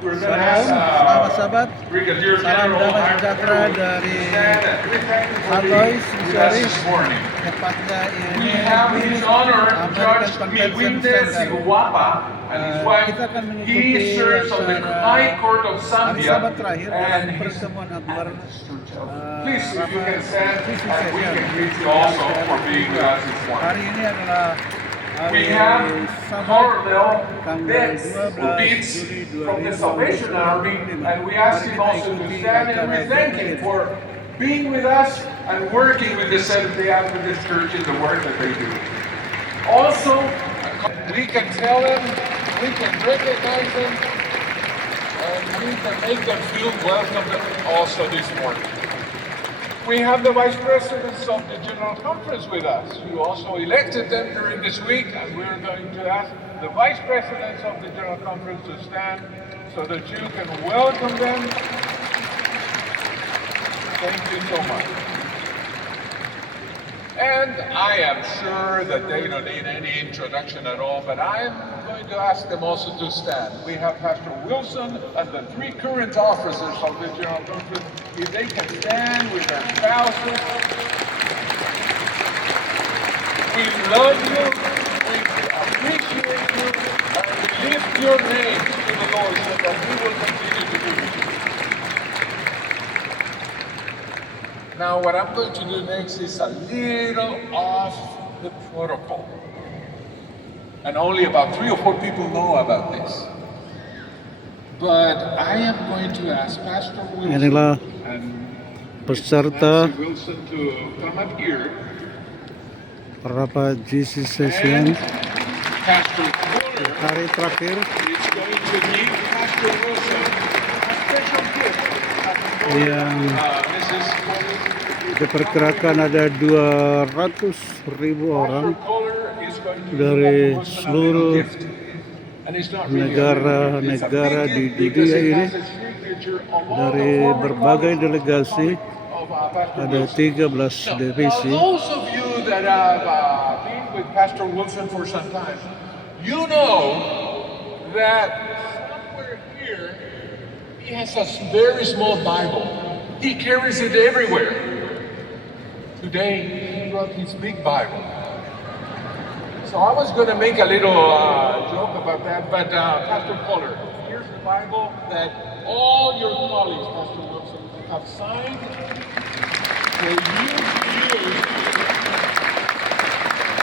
Salam, selamat Sabat. Salam damai sejahtera dari Alois, Missouri. Tepatnya ini di American Convention Center. Kita akan mengikuti acara hari Sabat terakhir dalam pertemuan akbar hari ini adalah hari Sabat tanggal 12 Juli 2025. Mari kita ikuti acara berikut. Being with us and working with the Seventh-day Adventist Church in the work that they do. Also, we can tell them, we can recognize them, and we can make them feel welcome also this morning. We have the Vice Presidents of the General Conference with us. You also elected them during this week, and we're going to ask the Vice Presidents of the General Conference to stand so that you can welcome them. Thank you so much. And I am sure that they don't need any introduction at all, but I'm going to ask them also to stand. We have Pastor Wilson and the three current officers of the General Conference. If they can stand with their spouses. We love you, we appreciate you, and we lift your name to the Lord so that we will continue to do it. Now, what I'm going to do next is a little off the protocol. And only about 3 or 4 people know about this. But I am going to ask Pastor Wilson and peserta Wilson to come up here. Rapat GC session Pastor Fuller hari terakhir is going to give Pastor Wilson a special gift. yang Mrs. Fuller, diperkirakan ada 200.000 orang dari seluruh negara-negara di dunia ini, dari berbagai delegasi, ada 13 divisi. Those of you that have been with Pastor Wilson for some time, you know that somewhere here he has a very small Bible. He carries it everywhere. Today, he brought his big Bible. So I was going to make a little joke about that, but Pastor Fuller, here's the Bible that all your colleagues, Pastor Wilson, have signed for you to use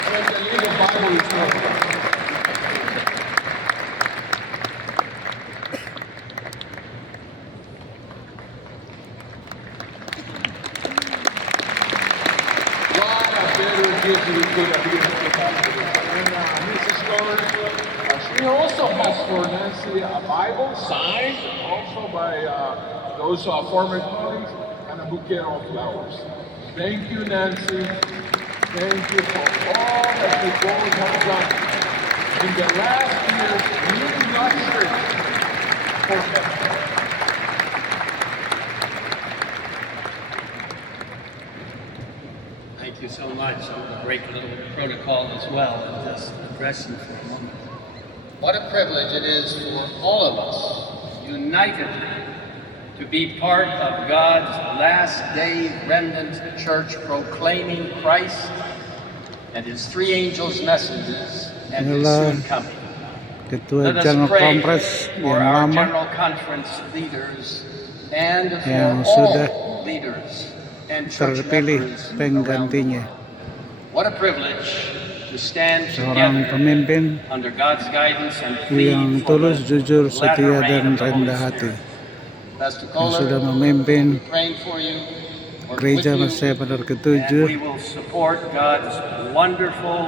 when the little Bible is not done. She also has for Nancy a Bible signed also by those former colleagues and a bouquet of flowers. Thank you, Nancy. Thank you for all that you both have done in the last years leading our church forever. Thank you so much. I'm going to break a little protocol as well and just address you for a moment. What a privilege it is for all of us, unitedly, to be part of God's last day remnant church proclaiming Christ and His three angels' messages and His soon coming. Ketua Let us General pray Conference for yang our lama General Conference leaders and yang for sudah all leaders and church terpilih members around the penggantinya. world. What a privilege to stand Seorang together pemimpin under God's guidance and plead yang for tulus, the jujur, latter setia, rain dan of the Holy rendah hati, Spirit. Pastor yang sudah Kohler, memimpin praying for you, work Gereja with you, Messiah pada and ke-7 we will support God's wonderful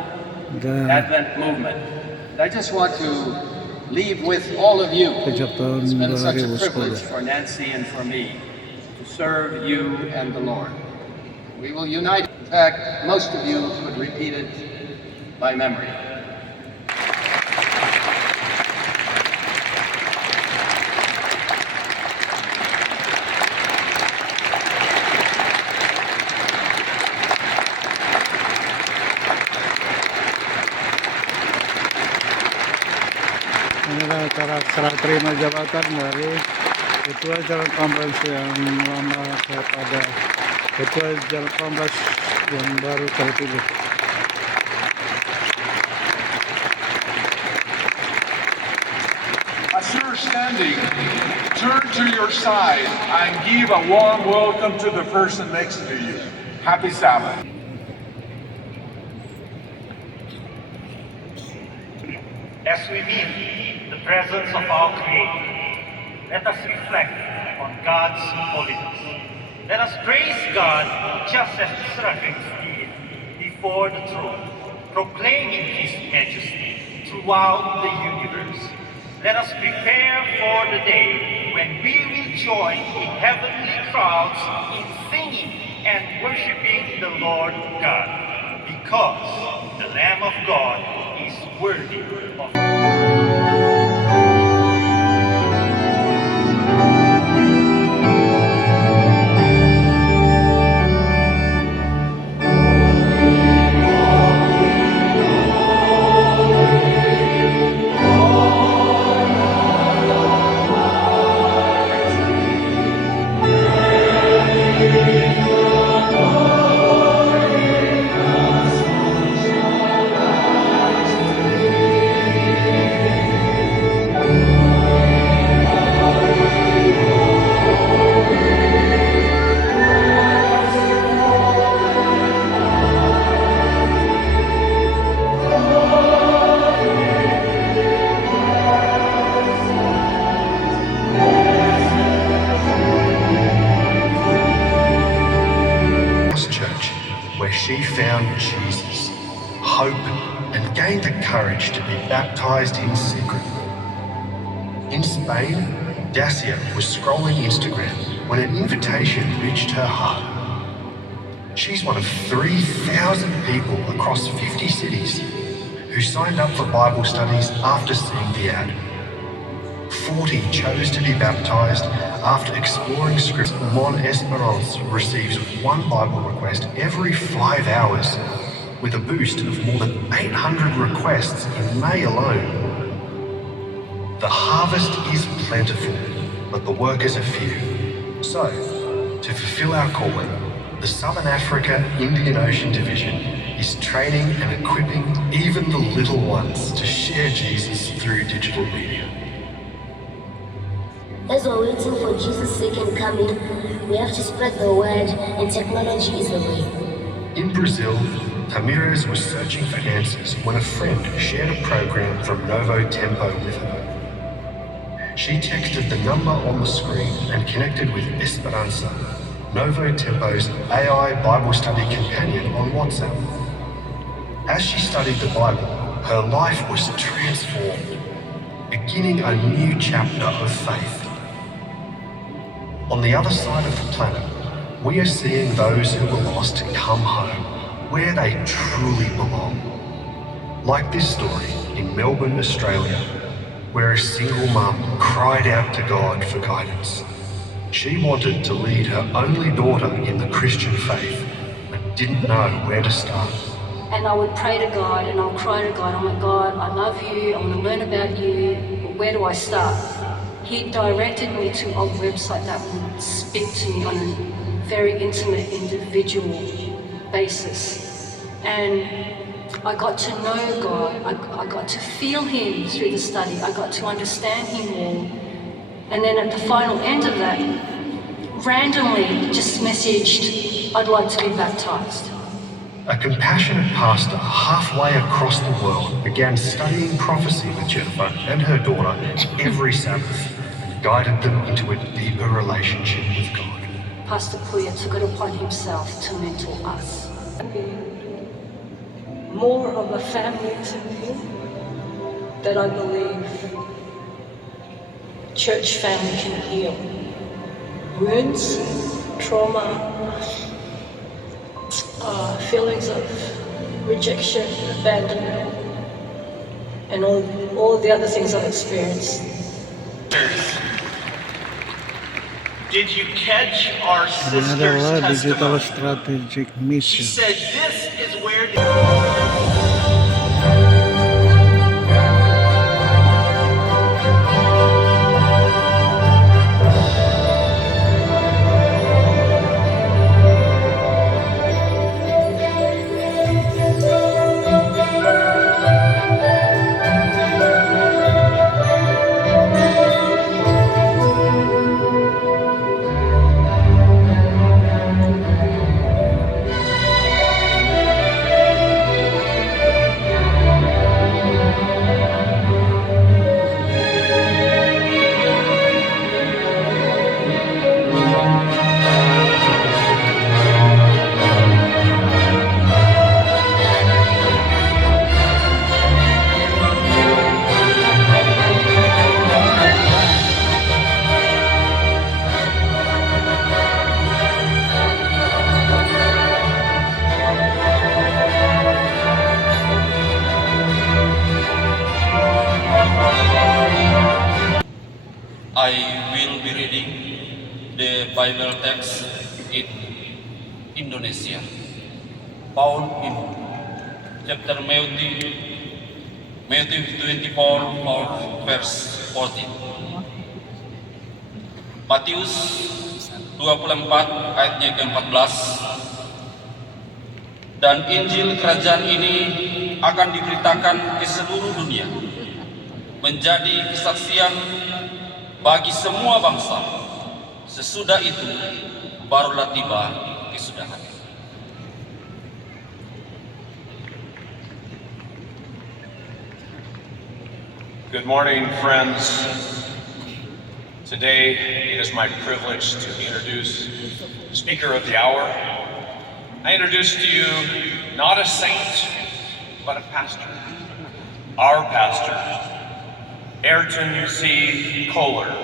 dan Advent movement. I just want to leave with all of you. sejak tahun It's been such a privilege 2010. for Nancy and for me to serve you and the Lord. We will unite. In fact, most of you could repeat it by memory. Inilah cara serah terima jabatan dari Ketua Jalan Pambas yang lama kepada Ketua Jalan Pambas yang baru terpilih. As you're standing, turn to your side and give a warm welcome to the person next to you. Happy Sabbath. As we meet the presence of our Creator, let us reflect on God's holiness. Let us praise God just as the seraphims did before the throne, proclaiming His majesty throughout the universe. Let us prepare for the day when we will join in heavenly crowds in singing and worshiping the Lord God, because the Lamb of God is worthy of church where she found Jesus, hope, and gained the courage to be baptized in secret. In Spain, Dacia was scrolling Instagram when an invitation reached her heart. She's one of 3,000 people across 50 cities who signed up for Bible studies after seeing the ad. 40 chose to be baptized after exploring scripts. Mon Esperance receives one Bible request every 5 hours, with a boost of more than 800 requests in May alone. The harvest is plentiful, but the workers are few. So, to fulfill our calling, the Southern Africa Indian Ocean Division is training and equipping even the little ones to share Jesus through digital media. As we're waiting for Jesus' second coming, we have to spread the word, and technology is the way. In Brazil, Tamires was searching for answers when a friend shared a program from Novo Tempo with her. She texted the number on the screen and connected with Esperanza, Novo Tempo's AI Bible study companion on WhatsApp. As she studied the Bible, her life was transformed, beginning a new chapter of faith. On the other side of the planet, we are seeing those who were lost come home, where they truly belong. Like this story in Melbourne, Australia, where a single mum cried out to God for guidance. She wanted to lead her only daughter in the Christian faith, but didn't know where to start. And I would pray to God and I'll cry to God. I'm like, God, I love you, I want to learn about you, but where do I start? He directed me to a website that would speak to me on a very intimate, individual basis. And I got to know God, I got to feel Him through the study, I got to understand Him more. And then at the final end of that, randomly just messaged, I'd like to be baptized. A compassionate pastor halfway across the world began studying prophecy with Jennifer and her daughter every Sabbath and guided them into a deeper relationship with God. Pastor Puya took it upon himself to mentor us. More of a family to me that I believe church family can heal. Wounds, trauma, feelings of rejection, abandonment, and all the other things I've experienced. Did you catch our Ini sister's adalah digital testimony? strategic She mission. said this is where the I will be reading the Bible text in Indonesia, found in chapter Matthew 24, verse 14. Matius 24 ayatnya ke-14. Dan Injil Kerajaan ini akan diberitakan ke seluruh dunia, menjadi kesaksian bagi semua bangsa. Sesudah itu barulah tiba kesudahan. Good morning, friends. Today it is my privilege to introduce the speaker of the hour. I introduce to you not a saint, but a pastor. Our pastor, Ayrton C. Kohler,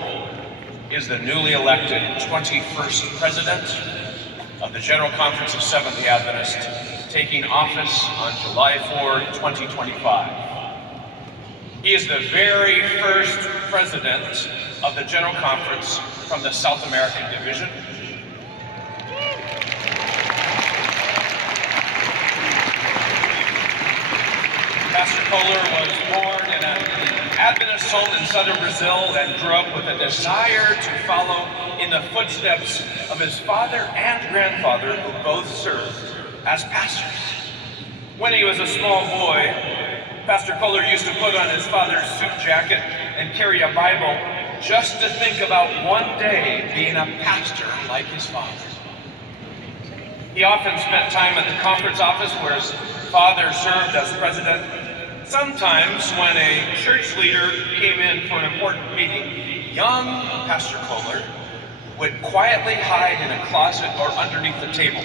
is the newly elected 21st President of the General Conference of Seventh-day Adventists, taking office on July 4, 2025. He is the very first President of the General Conference from the South American Division. Pastor Kohler was born in an Adventist home in southern Brazil and grew up with a desire to follow in the footsteps of his father and grandfather, who both served as pastors. When he was a small boy, Pastor Kohler used to put on his father's suit jacket and carry a Bible just to think about one day being a pastor like his father. He often spent time at the conference office where his father served as president. Sometimes when a church leader came in for an important meeting, young Pastor Kohler would quietly hide in a closet or underneath the table,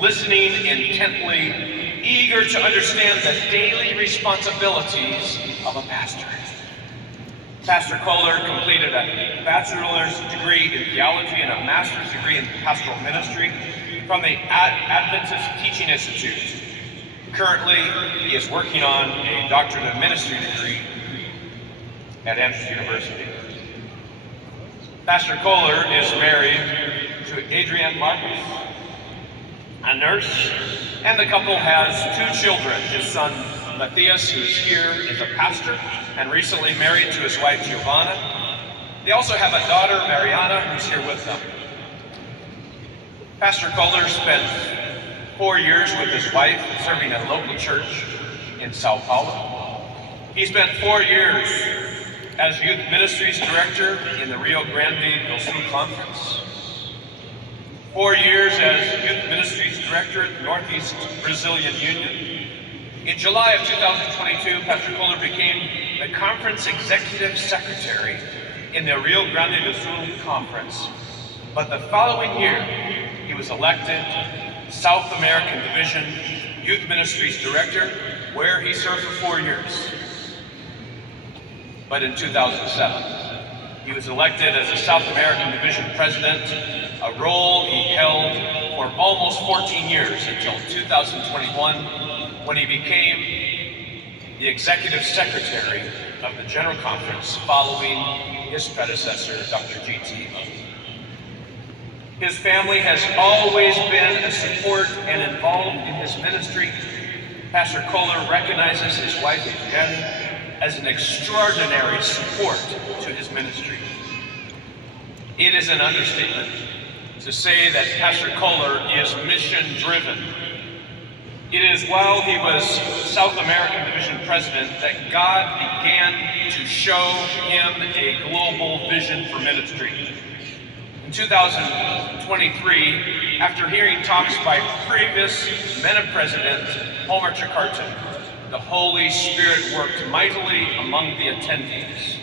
listening intently, eager to understand the daily responsibilities of a pastor. Pastor Kohler completed a bachelor's degree in theology and a master's degree in pastoral ministry from the Adventist Teaching Institute. Currently, he is working on a doctorate of ministry degree at Amherst University. Pastor Kohler is married to Adrienne Marcus, a nurse, and the couple has 2 children. His son, Matthias, who is here, is a pastor and recently married to his wife, Giovanna. They also have a daughter, Mariana, who's here with them. Pastor Kohler spent 4 years with his wife serving a local church in Sao Paulo. He spent 4 years as youth ministries director in the Rio Grande do Sul Conference. 4 years as youth ministries director at the Northeast Brazilian Union. In July of 2022, Pastor Kohler became the conference executive secretary in the Rio Grande do Sul Conference. But the following year, he was elected South American Division Youth Ministries Director, where he served for 4 years. But in 2007, he was elected as the South American Division President, a role he held for almost 14 years until 2021, when he became the Executive Secretary of the General Conference following his predecessor, Dr. G.T. His family has always been a support and involved in his ministry. Pastor Kohler recognizes his wife, Adrienne, as an extraordinary support to his ministry. It is an understatement to say that Pastor Kohler is mission-driven. It is while he was South American Division President that God began to show him a global vision for ministry. In 2023, after hearing talks by previous Mena President Homer Chakarton, the Holy Spirit worked mightily among the attendees.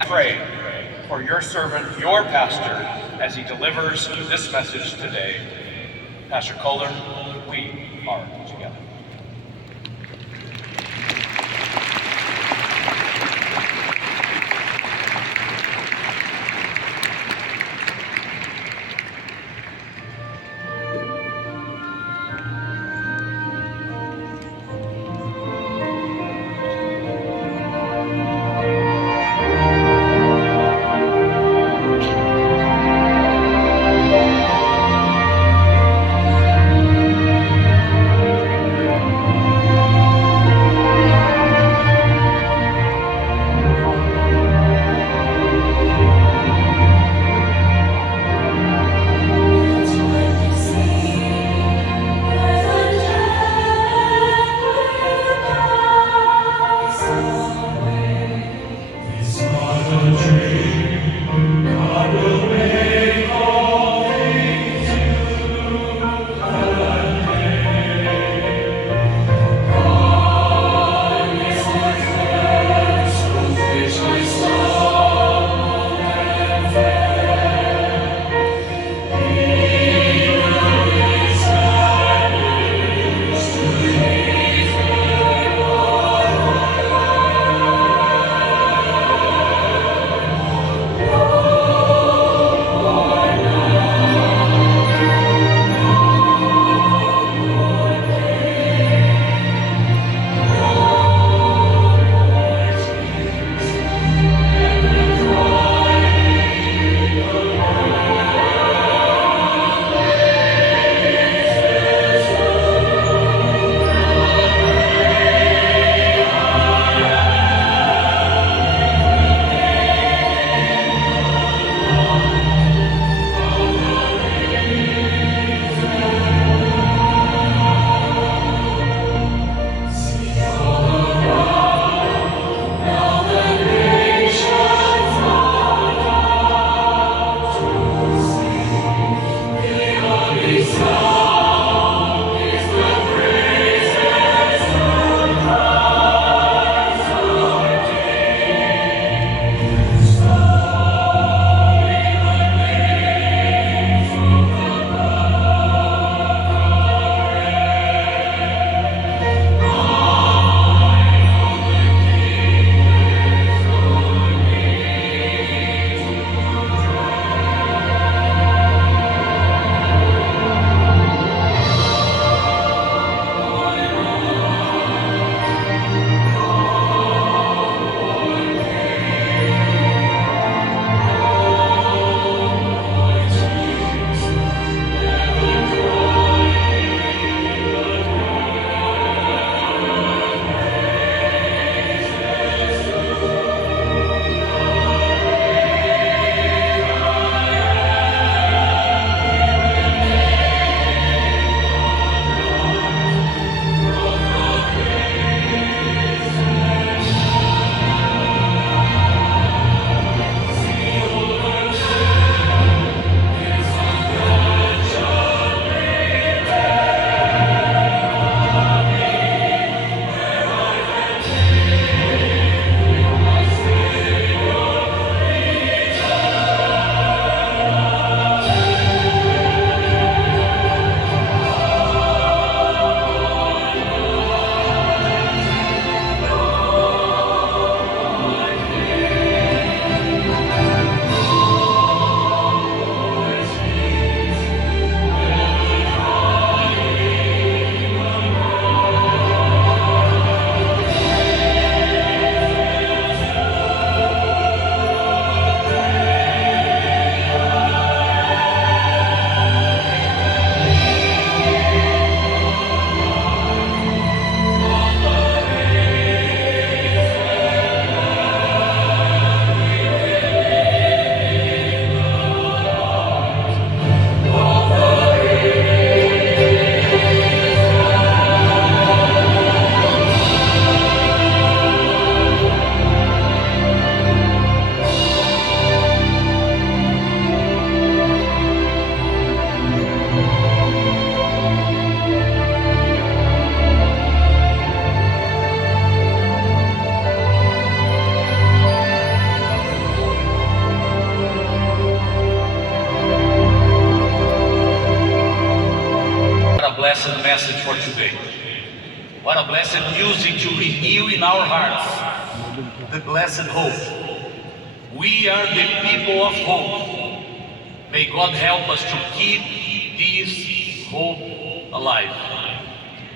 I pray for your servant, your pastor, as he delivers this message today. Pastor Kohler, we are together. message for today. What a blessed music to renew in our hearts the blessed hope. We are the people of hope. May God help us to keep this hope alive.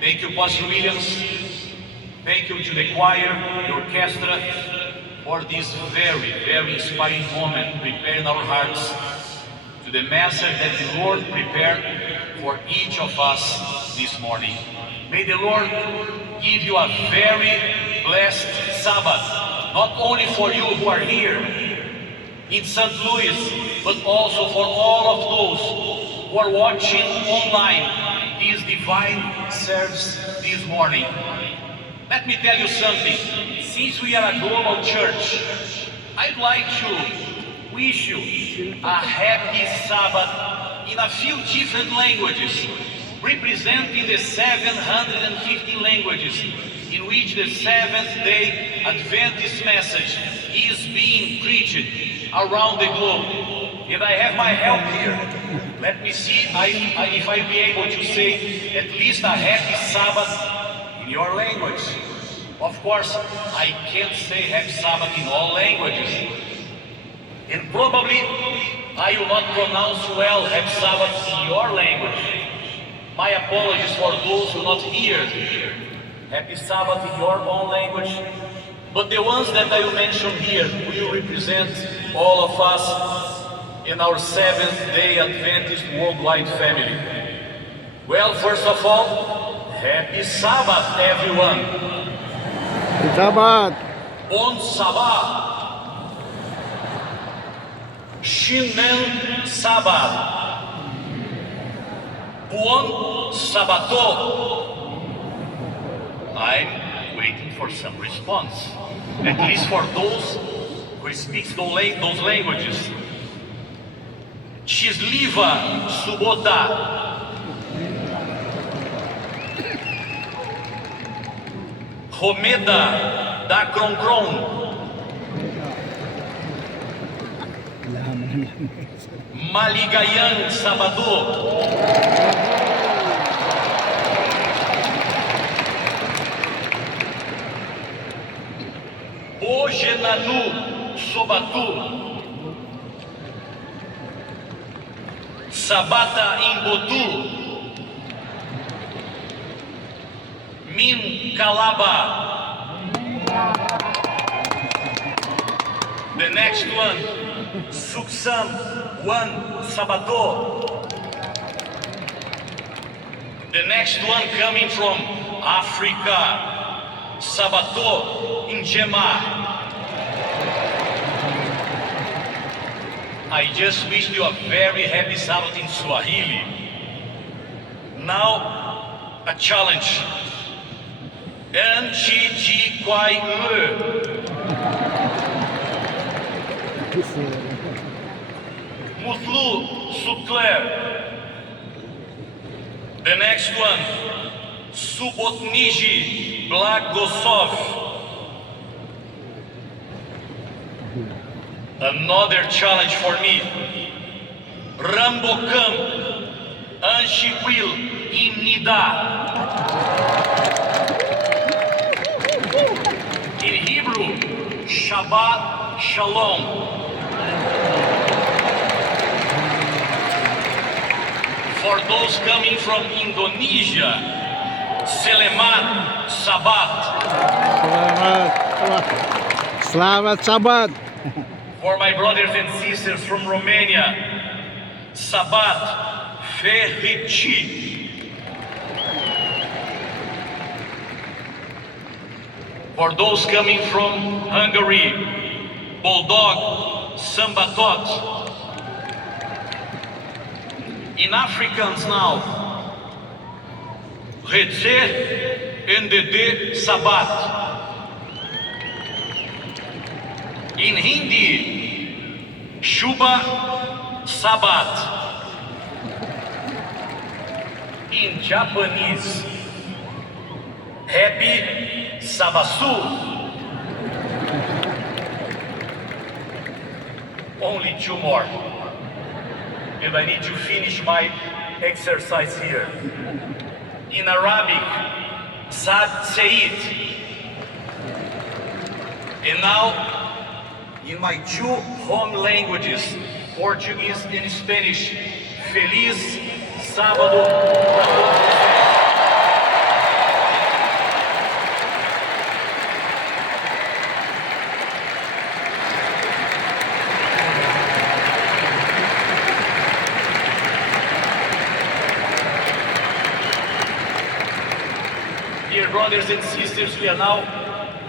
Thank you, Pastor Williams. Thank you to the choir, the orchestra, for this very, very inspiring moment, preparing our hearts to the message that the Lord prepared for each of us this morning. May the Lord give you a very blessed Sabbath, not only for you who are here in St. Louis, but also for all of those who are watching online this divine service this morning. Let me tell you something. Since we are a global church, I'd like to wish you a happy Sabbath in a few different languages, representing the 750 languages in which the Seventh-day Adventist message is being preached around the globe. And I have my help here. Let me see if I'll be able to say at least a happy Sabbath in your language. Of course, I can't say happy Sabbath in all languages. And probably I will not pronounce well happy Sabbath in your language. My apologies for those who not hear happy Sabbath in your own language. But the ones that I will mention here will represent all of us in our Seventh-day Adventist worldwide family. Well, first of all, happy Sabbath, everyone. Sabat. Bon Sabat. Shinen Sabat. Buon Sabato. I'm waiting for some response, at least for those who speak those languages. Shizliva Subota. Romeda da Croncron. Maligayan Sabado. Ojenanu Sobatu. Sabata Imbotu. Min Kalaba. The next one, Suksam Wan Sabato. The next one coming from Africa, Sabato Injema. I just wish you a very happy Sabbath in Swahili. Now, a challenge. N-G-G Kwai Mutlu Sukler. The next one, Subotniji Blagosov. Another challenge for me. Rambokam Anchiquil Imnida. In Hebrew, Shabbat Shalom. For those coming from Indonesia, Selamat Sabat. Selamat Sabat. For my brothers and sisters from Romania, Sabat Fericit. For those coming from Hungary, Bulldog Sambatot. In Africans now, Retse NDD Sabat. In Hindi, Shuba Sabat. In Japanese, Happy Sabasu. Only two more. And I need to finish my exercise here. in Arabic, Said. And now, in my two home languages, Portuguese and Spanish, Feliz Sábado para todos vocês. Dear brothers and sisters, we are now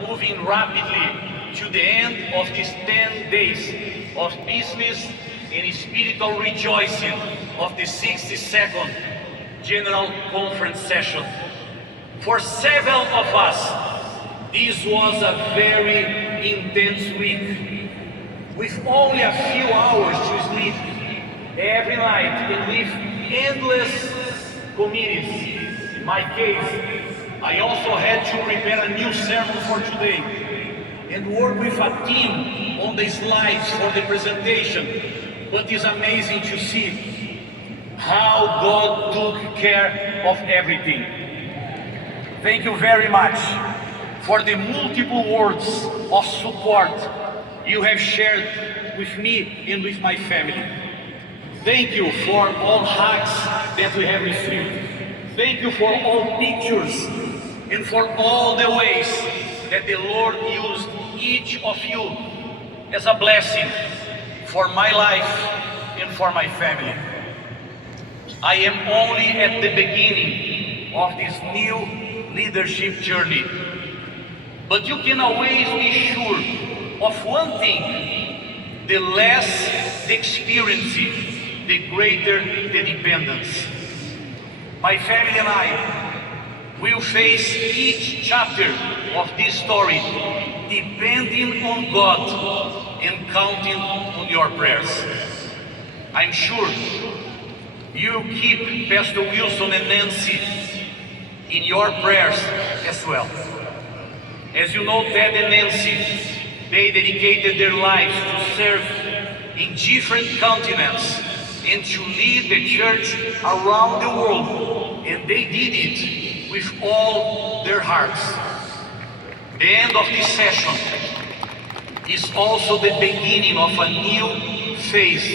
moving rapidly to the end of these 10 days of business and spiritual rejoicing of the 62nd General Conference session. For several of us, this was a very intense week, with only a few hours to sleep every night and with endless committees. In my case, I also had to prepare a new sermon for today and work with a team on the slides for the presentation. But it's amazing to see how God took care of everything. Thank you very much for the multiple words of support you have shared with me and with my family. Thank you for all hugs that we have received. Thank you for all pictures and for all the ways that the Lord used each of you as a blessing for my life and for my family. I am only at the beginning of this new leadership journey, but you can always be sure of one thing: the less the experience, the greater the dependence. My family and I will face each chapter of this story depending on God and counting on your prayers. I'm sure you keep Pastor Wilson and Nancy in your prayers as well. As you know, Ted and Nancy, they dedicated their lives to serve in different continents and to lead the church around the world, and they did it with all their hearts. The end of this session is also the beginning of a new phase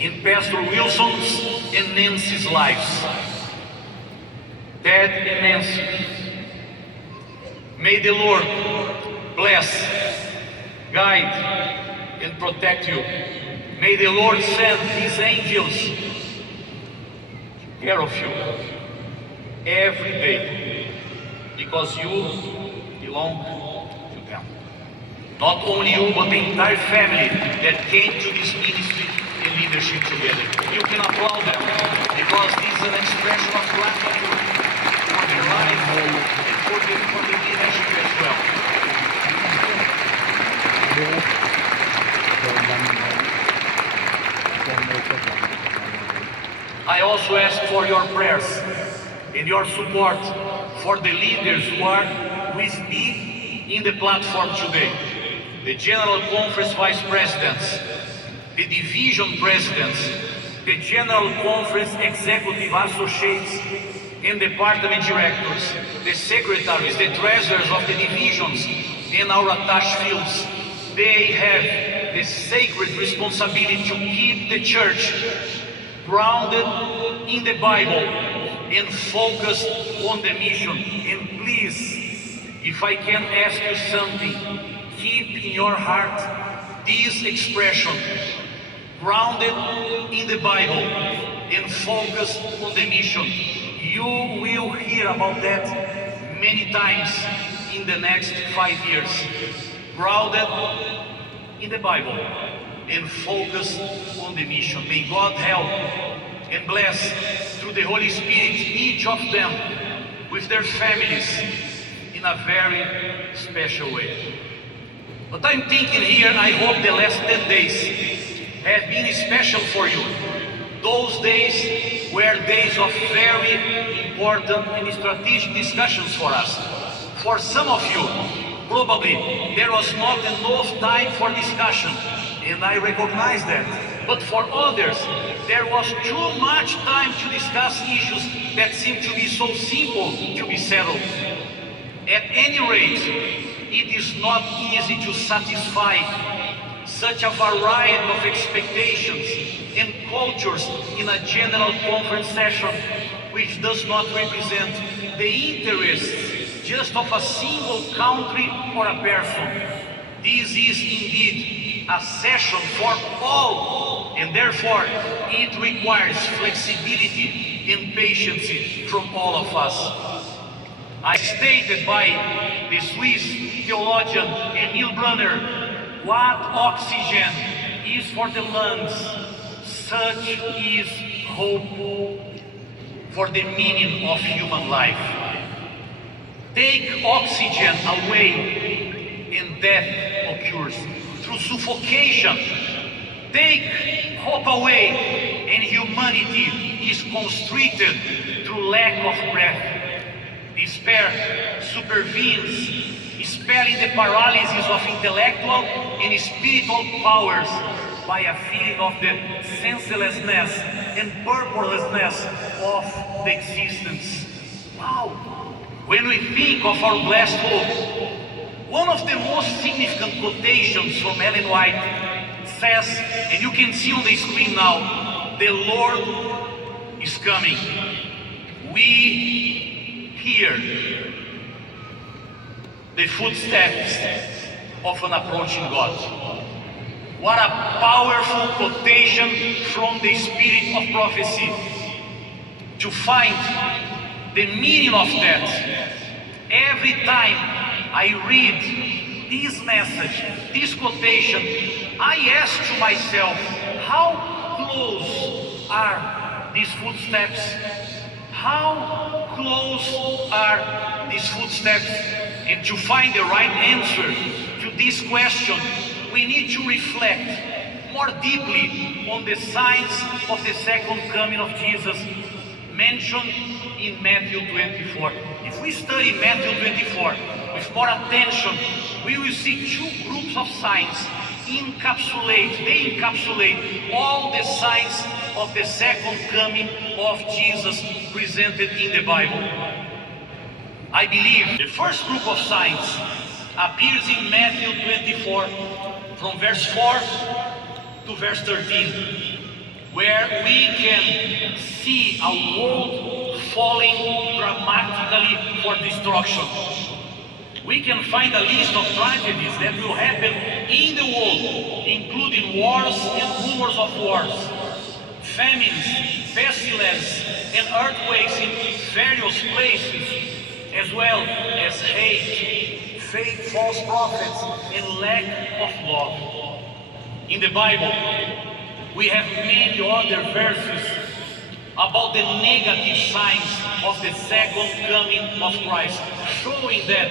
in Pastor Wilson's and Nancy's lives. Ted and Nancy, may the Lord bless, guide, and protect you. May the Lord send His angels to take care of you every day, because you belong to them. Not only you, but the entire family that came to this ministry and leadership together. You can applaud them, because this is an expression of gratitude for their life and for the leadership as well. I also ask for your prayers and your support for the leaders who are with me in the platform today. The General Conference Vice Presidents, the Division Presidents, the General Conference Executive Associates and Department Directors, the Secretaries, the Treasurers of the Divisions and our attached fields. They have the sacred responsibility to keep the church grounded in the Bible and focused on the mission. And please, if I can ask you something, keep in your heart this expression: grounded in the Bible and focused on the mission. You will hear about that many times in the next 5 years. Grounded in the Bible and focus on the mission. May God help and bless through the Holy Spirit each of them with their families in a very special way. But I'm thinking here, I hope the last 10 days have been special for you. Those days were days of very important and strategic discussions for us. For some of you, probably there was not enough time for discussion, and I recognize that. But for others, there was too much time to discuss issues that seemed to be so simple to be settled. At any rate, it is not easy to satisfy such a variety of expectations and cultures in a general conference session which does not represent the interests just of a single country or a person. This is indeed a session for all, and therefore it requires flexibility and patience from all of us. As stated by the Swiss theologian Emil Brunner, what oxygen is for the lungs, such is hope for the meaning of human life. Take oxygen away and death occurs through suffocation. Take hope away and humanity is constricted through lack of breath. Despair supervenes, spelling the paralysis of intellectual and spiritual powers by a feeling of the senselessness and purposelessness of the existence. Wow! When we think of our blessed hope, one of the most significant quotations from Ellen White says, and you can see on the screen now, the Lord is coming. We hear the footsteps of an approaching God. What a powerful quotation from the spirit of prophecy to find the meaning of that. Every time I read this message, this quotation, I ask to myself, how close are these footsteps? How close are these footsteps? And to find the right answer to this question, we need to reflect more deeply on the signs of the second coming of Jesus mentioned in Matthew 24. If we study Matthew 24 with more attention, we will see two groups of signs encapsulate all the signs of the second coming of Jesus presented in the Bible. I believe the first group of signs appears in Matthew 24 from verse 4 to verse 13, where we can see a world falling dramatically for destruction. We can find a list of tragedies that will happen in the world, including wars and rumors of wars, famines, pestilence, and earthquakes in various places, as well as hate, fake false prophets, and lack of love. In the Bible, we have many other verses about the negative signs of the second coming of Christ, showing that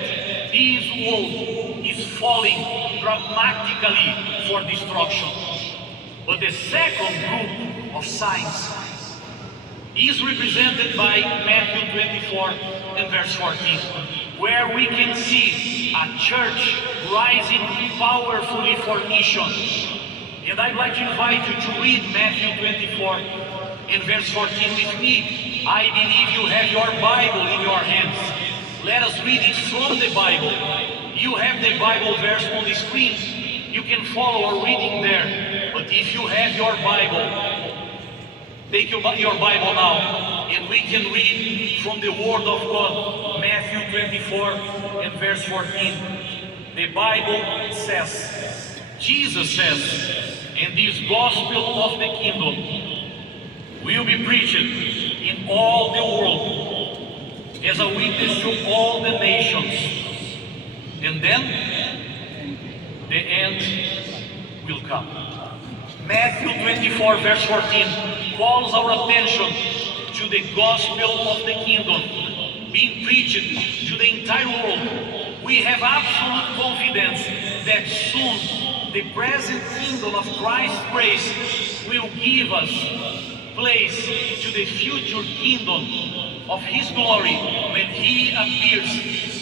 this world is falling dramatically for destruction. But the second group of signs is represented by Matthew 24 and verse 14, where we can see a church rising powerfully for mission. And I'd like to invite you to read Matthew 24 and verse 14 with me. I believe you have your Bible in your hands. Let us read it from the Bible. You have the Bible verse on the screen. You can follow our reading there. But if you have your Bible, take your Bible now, and we can read from the Word of God, Matthew 24 and verse 14. The Bible says, Jesus says, and this gospel of the kingdom will be preached in all the world as a witness to all the nations, and then the end will come. Matthew 24 verse 14 calls our attention to the gospel of the kingdom being preached to the entire world. We have absolute confidence that soon the present kingdom of Christ's grace will give us place to the future kingdom of His glory when He appears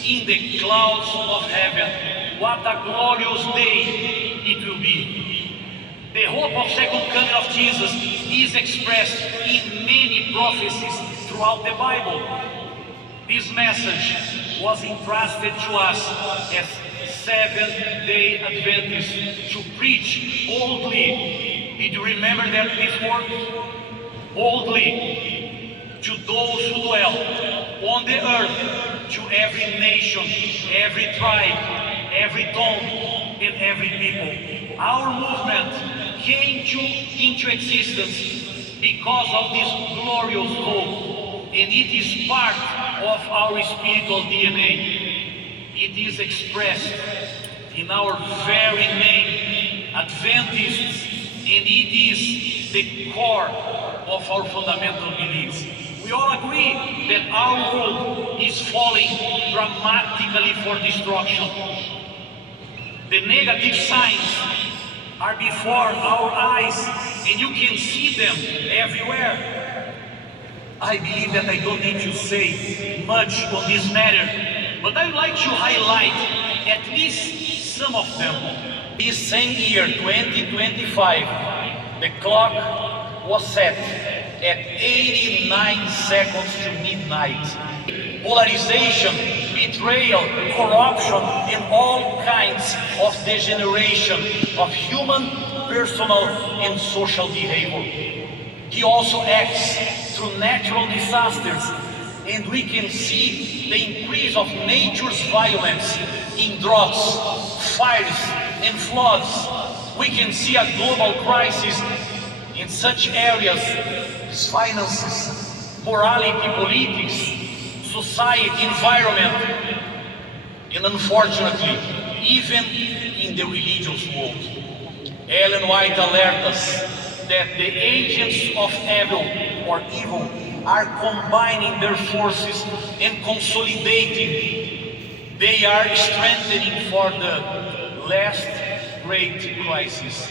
in the clouds of heaven. What a glorious day it will be. The hope of second coming of Jesus is expressed in many prophecies throughout the Bible. This message was entrusted to us as Seventh-day Adventists to preach boldly. Did you remember that this word? Boldly to those who dwell on the earth, to every nation, every tribe, every tongue, and every people. Our movement came into existence because of this glorious hope, and it is part of our spiritual DNA. It is expressed in our very name, Adventists, and it is the core of our fundamental beliefs. We all agree that our world is falling dramatically for destruction. The negative signs are before our eyes, and you can see them everywhere. I believe that I don't need to say much on this matter, but I'd like to highlight at least some of them. This same year, 2025, the clock was set at 89 seconds to midnight. Polarization, betrayal, corruption, and all kinds of degeneration of human, personal, and social behavior. He also acts through natural disasters, and we can see the increase of nature's violence in droughts, fires, and floods. We can see a global crisis in such areas as finances, morality, politics, society, environment, and unfortunately, even in the religious world. Ellen White alerts us that the agents of evil are combining their forces and consolidating. They are strengthening for the last great crisis.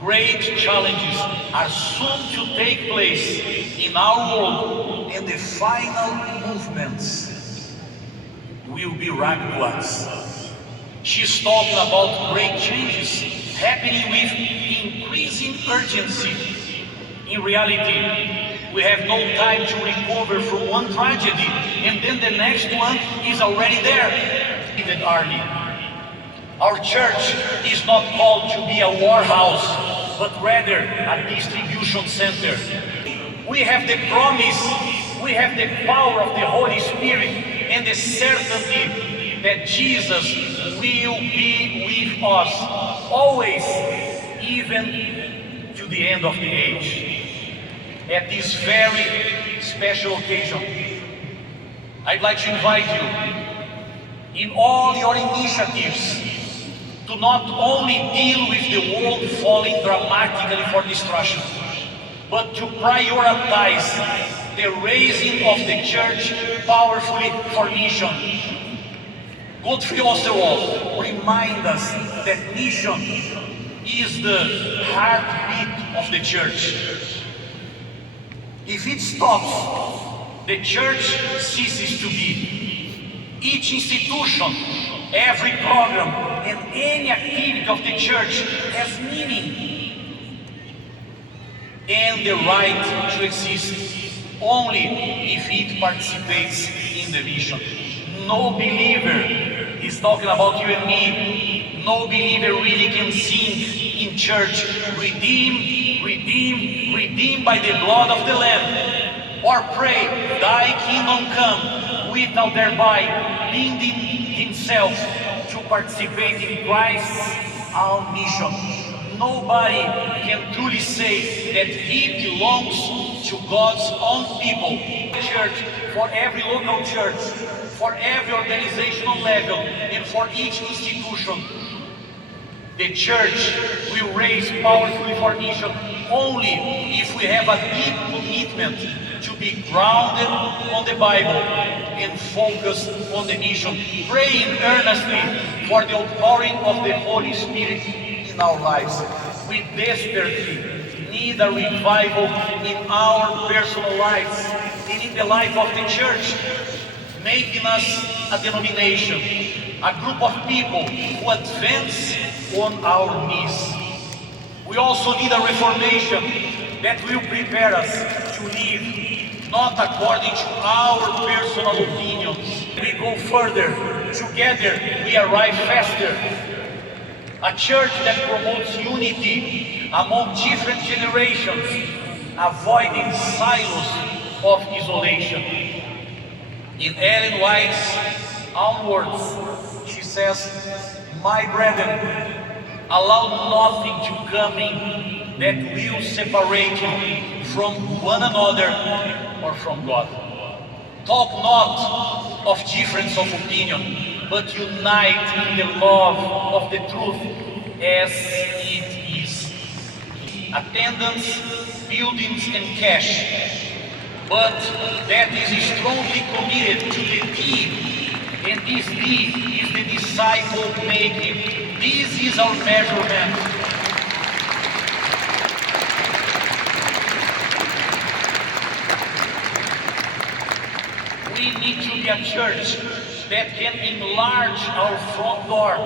Great challenges are soon to take place in our world, and the final movements will be rapid ones. She's talking about great changes happening with increasing urgency. In reality, we have no time to recover from one tragedy, and then the next one is already there. Army. Our church is not called to be a warhouse, but rather a distribution center. We have the promise, we have the power of the Holy Spirit, and the certainty that Jesus will be with us always, even to the end of the age. At this very special occasion, I'd like to invite you, in all your initiatives, to not only deal with the world falling dramatically for destruction, but to prioritize the raising of the church powerfully for mission. Godfrey Oswald reminds us that mission is the heartbeat of the church. If it stops, the church ceases to be. Each institution, every program, and any activity of the church has meaning and the right to exist only if it participates in the mission. No believer, he's talking about you and me, no believer really can sing in church, redeemed, redeemed, redeemed by the blood of the Lamb, or pray, thy kingdom come, without thereby binding himself to participate in Christ's own mission. Nobody can truly say that he belongs to God's own people. Church, for every local church, for every organizational level, and for each institution, the church will raise powerfully for mission only if we have a deep commitment to be grounded on the Bible and focused on the mission, praying earnestly for the outpouring of the Holy Spirit in our lives. We desperately need a revival in our personal lives and in the life of the church, making us a denomination, a group of people who advance on our knees. We also need a reformation that will prepare us to live not according to our personal opinions. We go further. Together, we arrive faster. A church that promotes unity among different generations, avoiding silos of isolation. In Ellen White's own words, she says, "My brethren, allow nothing to come in that will separate you from one another or from God. Talk not of difference of opinion, but unite in the love of the truth as it is. Attendance, buildings, and cash, but that is strongly committed to the deed, and this deed is the disciple making. This is our measurement." We need to be a church that can enlarge our front door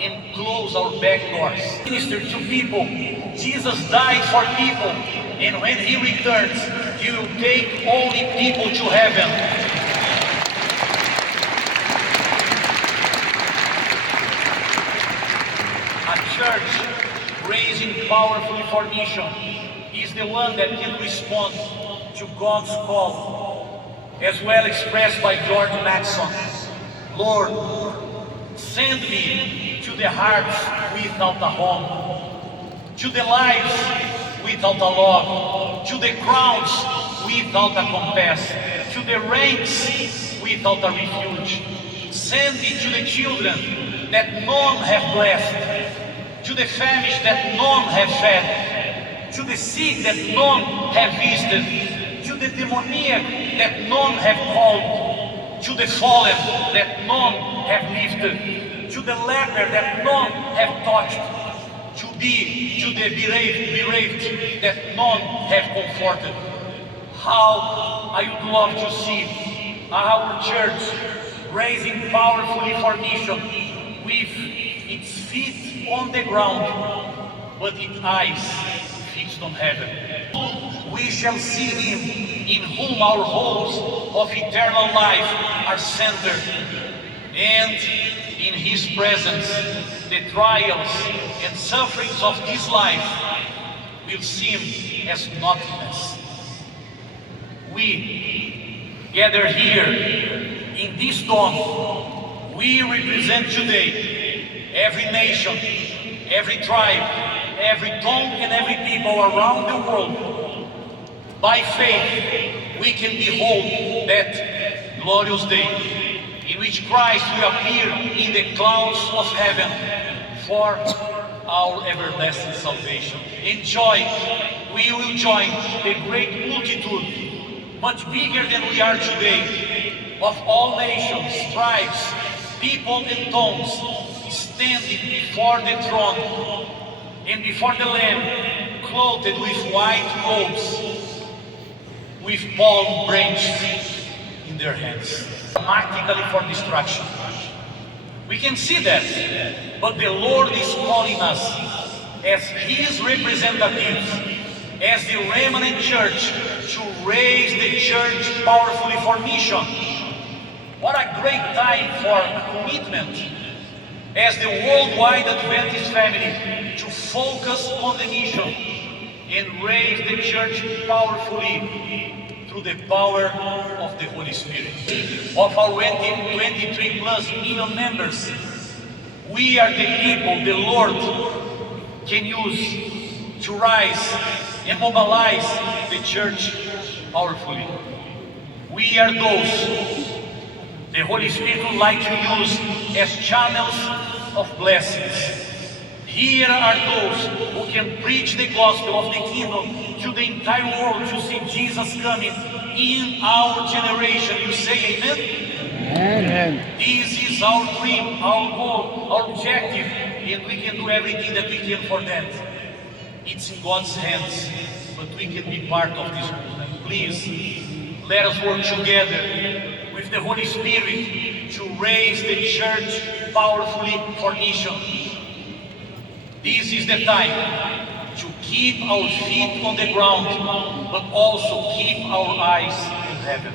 and close our back doors. Minister to people. Jesus died for people, and when he returns, he will take only people to heaven. A church raising powerfully for mission is the one that can respond to God's call, as well expressed by George Maxson. "Lord, send me to the hearts without a home, to the lives without a love, to the crowds without a compass, to the ranks without a refuge. Send me to the children that none have blessed, to the famished that none have fed, to the sick that none have visited, to the demoniac that none have called, to the fallen that none have lifted, to the leper that none have touched, to the bereaved that none have comforted." How I would love to see our church raising powerfully for mission, with its feet on the ground, but its eyes fixed on heaven. We shall see him in whom our hopes of eternal life are centered, and in his presence the trials and sufferings of this life will seem as nothingness. We gather here in this dome. We represent today every nation, every tribe, every tongue, and every people around the world. By faith, we can behold that glorious day in which Christ will appear in the clouds of heaven for our everlasting salvation. In joy, we will join the great multitude, much bigger than we are today, of all nations, tribes, people, and tongues, standing before the throne and before the Lamb, clothed with white robes, with palm branches in their hands, practically for destruction. We can see that, but the Lord is calling us as His representatives, as the remnant church, to raise the church powerfully for mission. What a great time for commitment as the worldwide Adventist family to focus on the mission and raise the church powerfully through the power of the Holy Spirit. Of our 23 plus million members, we are the people the Lord can use to rise and mobilize the church powerfully. We are those the Holy Spirit would like to use as channels of blessings. Here are those who can preach the gospel of the kingdom to the entire world, to see Jesus coming in our generation. You say amen? Amen. This is our dream, our goal, our objective, and we can do everything that we can for that. It's in God's hands, but we can be part of this movement. Please, let us work together with the Holy Spirit to raise the church powerfully for mission. This is the time keep our feet on the ground, but also keep our eyes in heaven.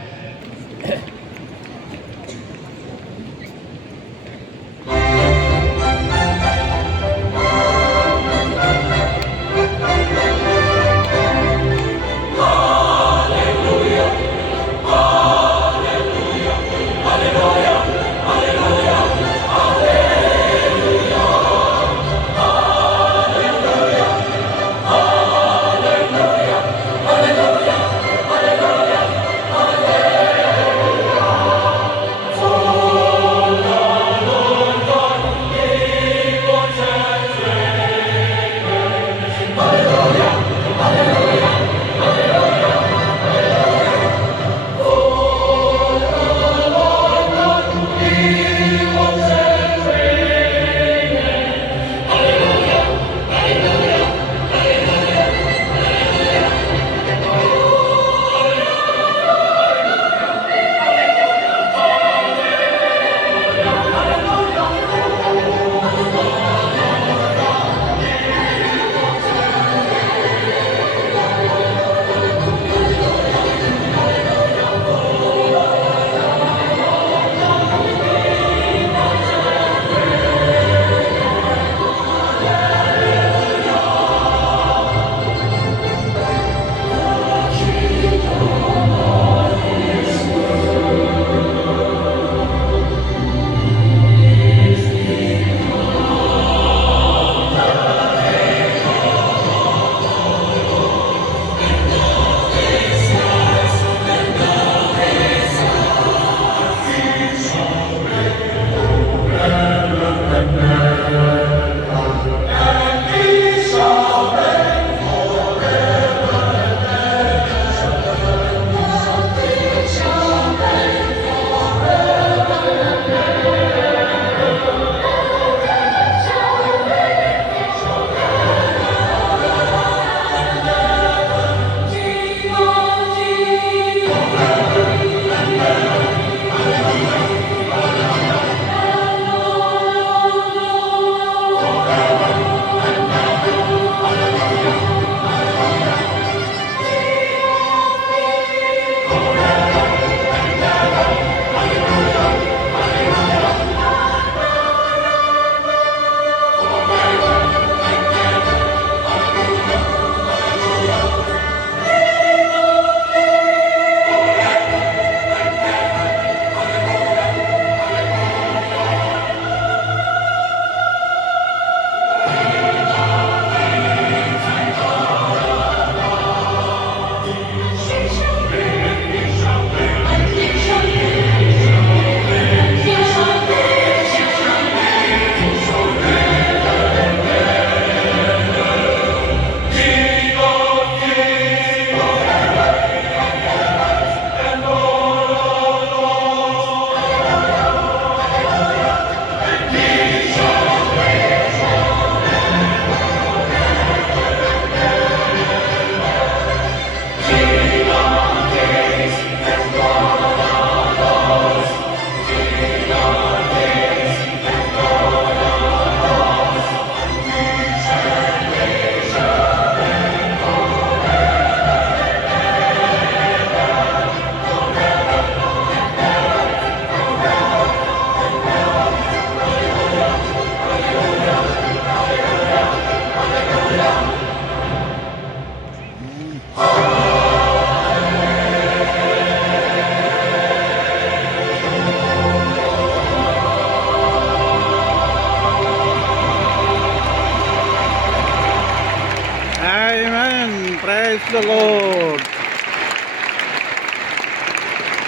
Praise the Lord.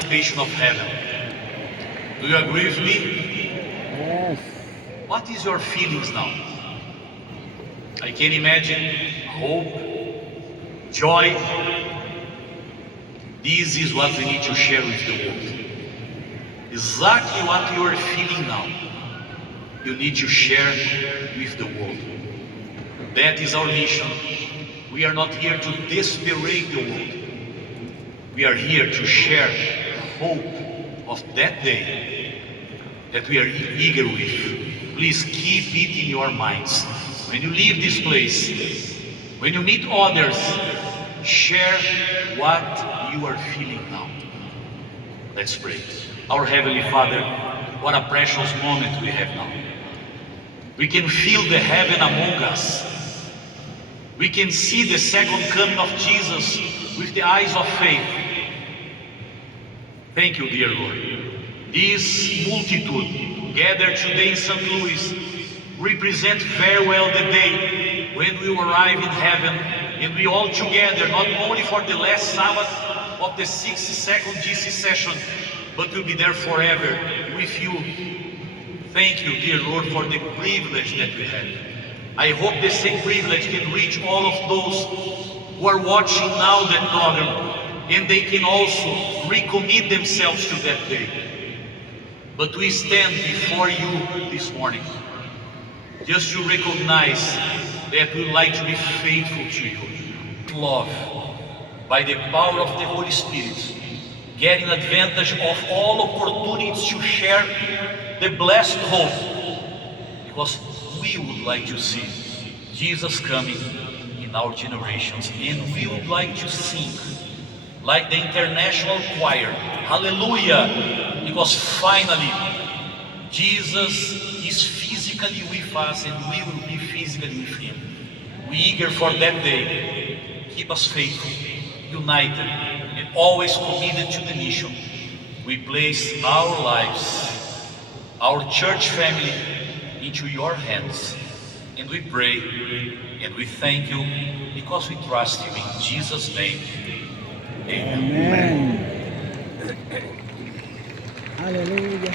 Vision of heaven. Do you agree with me? Yes. What is your feelings now? I can imagine hope, joy. This is what we need to share with the world. Exactly what you are feeling now, you need to share with the world. That is our mission. We are not here to desperate the world. We are here to share hope of that day that we are eager with. Please keep it in your minds. When you leave this place, When you meet others, share what you are feeling now. Let's pray. Our Heavenly Father, what a precious moment we have now. We can feel the heaven among us. We can see the second coming of Jesus with the eyes of faith. Thank you, dear Lord. This multitude gathered today in St. Louis represent very well the day when we will arrive in heaven, and we all together, not only for the last Sabbath of the 62nd GC session, but we'll be there forever with you. Thank you, dear Lord, for the privilege that we have. I hope the same privilege can reach all of those who are watching now that program, and they can also recommit themselves to that day. But we stand before you this morning just to recognize that we like to be faithful to you. Love, by the power of the Holy Spirit, getting advantage of all opportunities to share the blessed hope, because we would like to see Jesus coming in our generations, and we would like to sing like the international choir, hallelujah, because finally Jesus is physically with us, and we will be physically with him. We eager for that day. Keep us faithful, united, and always committed to the mission. We place our lives, our church family, into your hands, and we pray and we thank you because we trust you in Jesus' name. Amen. Hallelujah.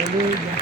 Hallelujah.